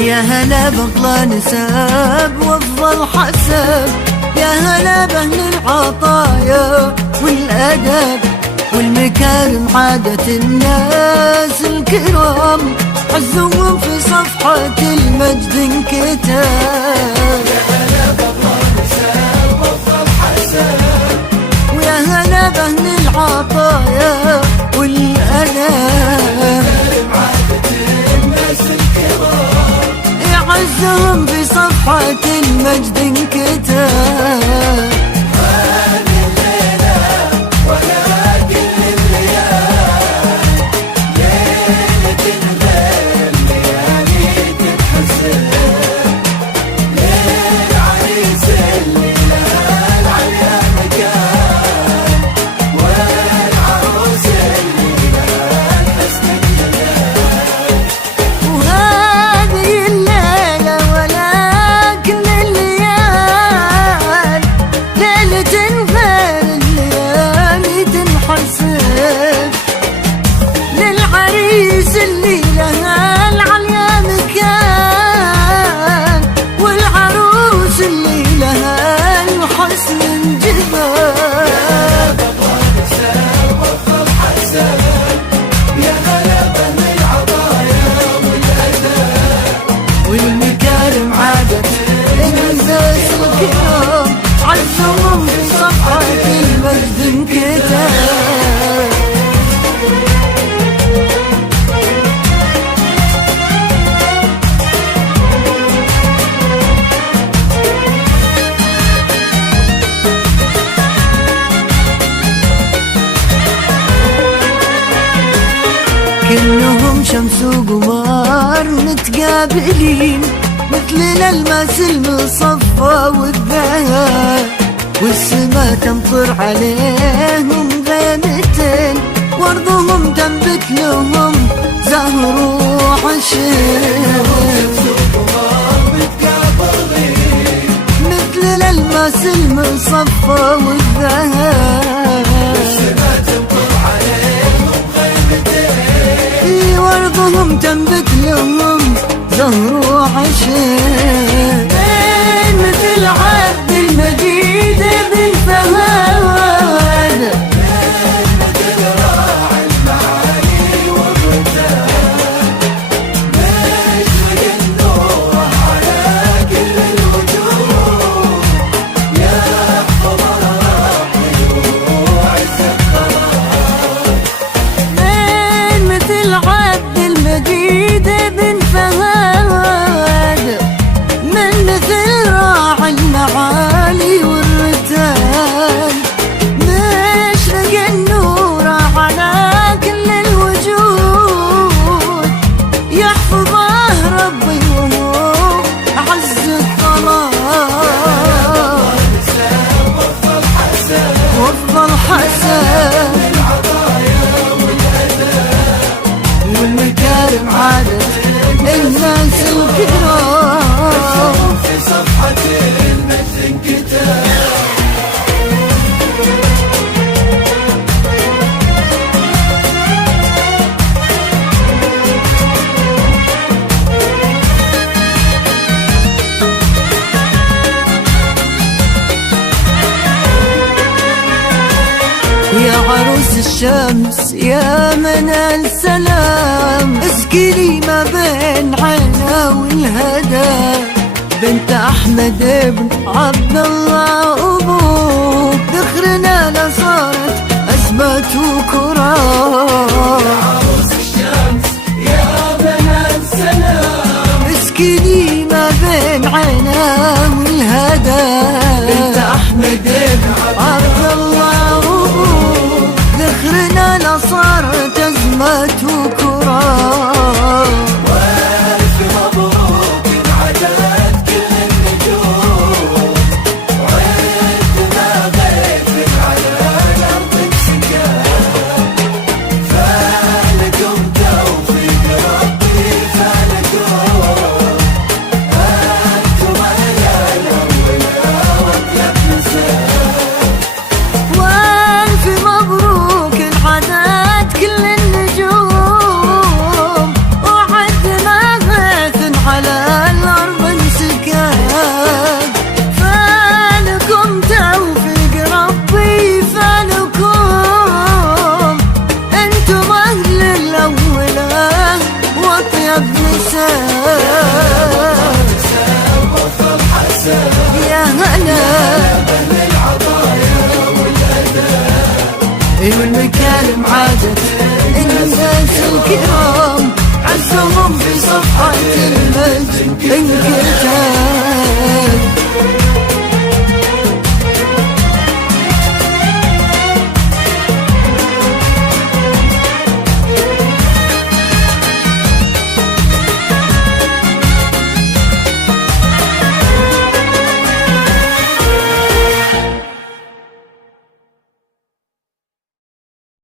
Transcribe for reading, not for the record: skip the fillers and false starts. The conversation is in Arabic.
يا هلا بأغلى نسب وأفضل حسب، يا هلا بأهل العطايا والأدب والمكارم عادة الناس الكرام، عزهم في صفحة المجد انكتب. يا هلا بأغلى نسب وأفضل حسب، ويا هلا بأهل العطايا والأدب عزهم في صفحة المجد انكتب. هذه الليلة ولا كل الليال، ليلة الليل ليالي تتحسب، ليل عريس اللي لها العليا مكان، والعروس اللي لها الحسن الجمال. وهذه الليلة ولا كل الليال، ليلة غير الليالي تنحسب، للعريس اللي لها العليا مكان، والعروس اللي لها الحسن انجبال. والمكارم عادة الناس الكرام، عزهم في صفحة المجد انكتب. كأنهم شمس وقمر متقابلين، مثل الألماس المصفى والذهب، والسما تمطر عليهم غيمتين، وارضهم تنبت لهم زهر وعشب. مثل الألماس المصفى والذهب، وارضهم تنبت لهم زهر وعشب. مثل عبد المجيد بالفهد، مثل راعي المعالي والرجال، مشرق النور على كل الوجوه، يحفظ ربي وعز القرار. مثل عبد المجيد بن فهد، من مثل راعي المعالي والرجال، مشرق النور على كل الوجود، يحفظه ربي وهو أعز الطلال. وأفضل حسن والمكارم عادة الناس الكرام، في صفحة المجد انكتب. يا عروس الشمس يا من السلام، اسكني ما بين عينا والهدى، بنت أحمد بن عبد الله أبوك، ذخرنا لصارت أزمة وكرام. يا عروس الشمس يا من السلام، اسكني ما بين عينا والهدى، بنت أحمد بن عبد الله أبوك، ذخرنا لصارت أزمة وكرام. والف مبروك انعدت كل النجوم، وعد ما غيب على الارض سكان، أطاب نساء وفضل حسن يا هلا بأهل العطايا والأداء والمكارم عادت الناس الكرام عزهم في صفحة المجد انكتاب